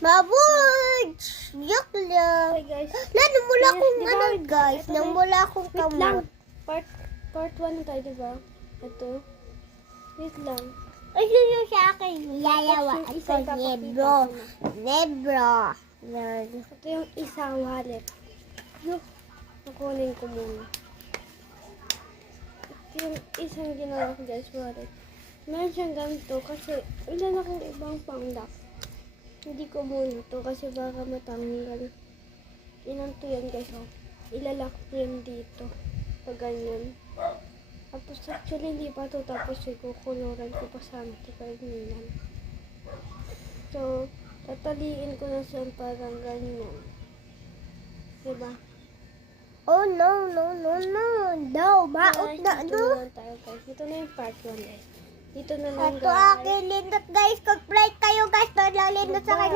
Baboy! Joke lang. Okay guys. Namula Yes, akong diba? ano guys. Ito na. Namula akong Wait lang. kamot. Part 1 na tayo, diba? Ito. Wait lang. Ay, yun sa akin. Yayawa. Tapos yung isa Ito, ipapakita nebro. ko na. Nebro. Yan. Ito yung isang wallet. Yuh. Nakunin ko muna. Ito yung isang ginawa ko guys, wallet. Meron siyang ganito kasi wala na akong ibang pang-lock. Hindi ko muna to kasi baka matanggal. Ilan to yan guys, oh. Ilalak ko yan dito. Pag ganyan. Tapos actually hindi pa to, tapos ikukuluran ko pa sa anti-carninan. So, tataliin ko na siya parang ganyan. Diba? Oh, no. Daw, maot Guys, na, dito do. na lang tayo guys. Ito na yung part 1 guys. Dito na lang Ito guys. akin lindot guys. Kag-play kayo guys. Doon lang lindot sa akin.